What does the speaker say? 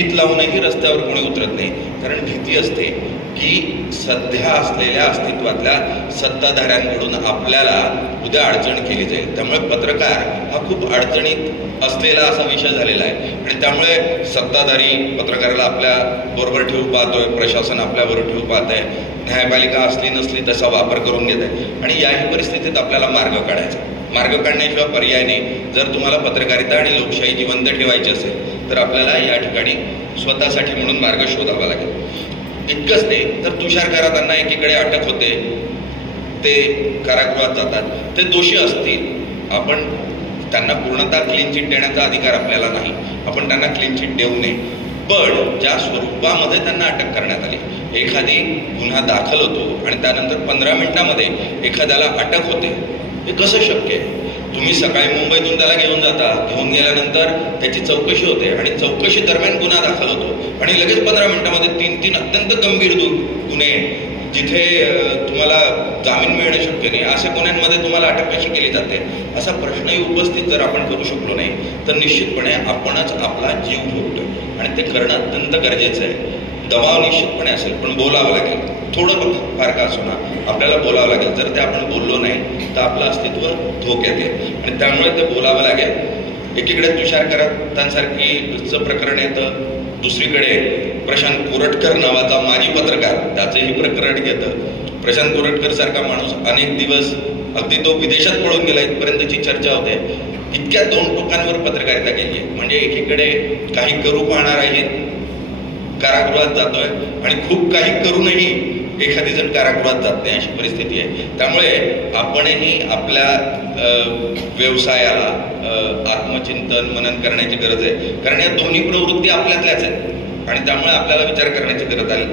भीत लावूनही रस्त्यावर कोणी उतरत नाही, कारण भीती असते की सध्या असलेल्या अस्तित्वातल्या सत्ताधाऱ्यांकडून आपल्याला उद्या अडचण केली जाईल. त्यामुळे पत्रकार हा खूप अडचणीत असलेला असा विषय झालेला आहे आणि त्यामुळे सत्ताधारी पत्रकाराला आपल्या बरोबर ठेवू पाहतोय, प्रशासन आपल्याबरोबर ठेवू पाहत आहे, न्यायपालिका असली नसली तसा वापर करून घेत आहे आणि याही परिस्थितीत आपल्याला मार्ग काढायचा. मार्ग काढण्याशिवाय पर्याय नाही. जर तुम्हाला पत्रकारिता आणि लोकशाही जिवंत ठेवायची असेल तर आपल्याला या ठिकाणी स्वतःसाठी म्हणून मार्ग शोधावा लागेल. इतकंच नाही तर तुषार एकीकडे अटक होते, ते कारागृहात जातात, ते दोषी असतील, आपण त्यांना पूर्णतः क्लीन चिट देण्याचा अधिकार आपल्याला नाही, आपण त्यांना क्लीन चिट देऊ नये. पण ज्या स्वरूपामध्ये त्यांना अटक करण्यात आली, एखादी गुन्हा दाखल होतो आणि त्यानंतर 15 मिनिटांमध्ये एखाद्याला अटक होते, हे कसं शक्य आहे? तुम्ही सकाळी मुंबईतून त्याला घेऊन जाता, घेऊन गेल्यानंतर त्याची चौकशी होते आणि चौकशी दरम्यान गुन्हा दाखल होतो आणि लगेच 15 मिनिटांमध्ये 3 अत्यंत गंभीर गुन्हे जिथे तुम्हाला जामीन मिळणं शक्य नाही, अशा गुन्ह्यांमध्ये तुम्हाला अटक कशी केली जाते? असा प्रश्नही उपस्थित जर आपण करू शकलो नाही तर निश्चितपणे आपणच आपला जीव ठेवतोय आणि ते करणं अत्यंत गरजेचं आहे. दबाव निश्चितपणे असेल, पण बोलावं लागेल. थोडं फार का असो ना, आपल्याला बोलावं लागेल. जर ते आपण बोललो नाही तर आपलं अस्तित्व धोक्यात येईल आणि त्यामुळे ते बोलावं लागेल. एकीकडे तुषार कराडांसारखीचं प्रकरण येतं, दुसरीकडे प्रशांत कोरटकर नावाचा माजी पत्रकार त्याचंही प्रकरण येतं. प्रशांत कोरटकर सारखा माणूस अनेक दिवस अगदी तो विदेशात पळून गेला इथपर्यंतची चर्चा होते. इतक्या 2 टोकांवर पत्रकारिता केली आहे. म्हणजे एकीकडे काही करू पाहणाराही कारागृहात जातोय आणि खूप काही करूनही एखादी जण कारागृहात जात नाही, अशी परिस्थिती आहे. त्यामुळे आपणही आपल्या व्यवसायाला आत्मचिंतन मनन करण्याची गरज आहे, कारण या दोन्ही प्रवृत्ती आपल्यातल्याच आहेत आणि त्यामुळे आपल्याला विचार करण्याची गरज आली.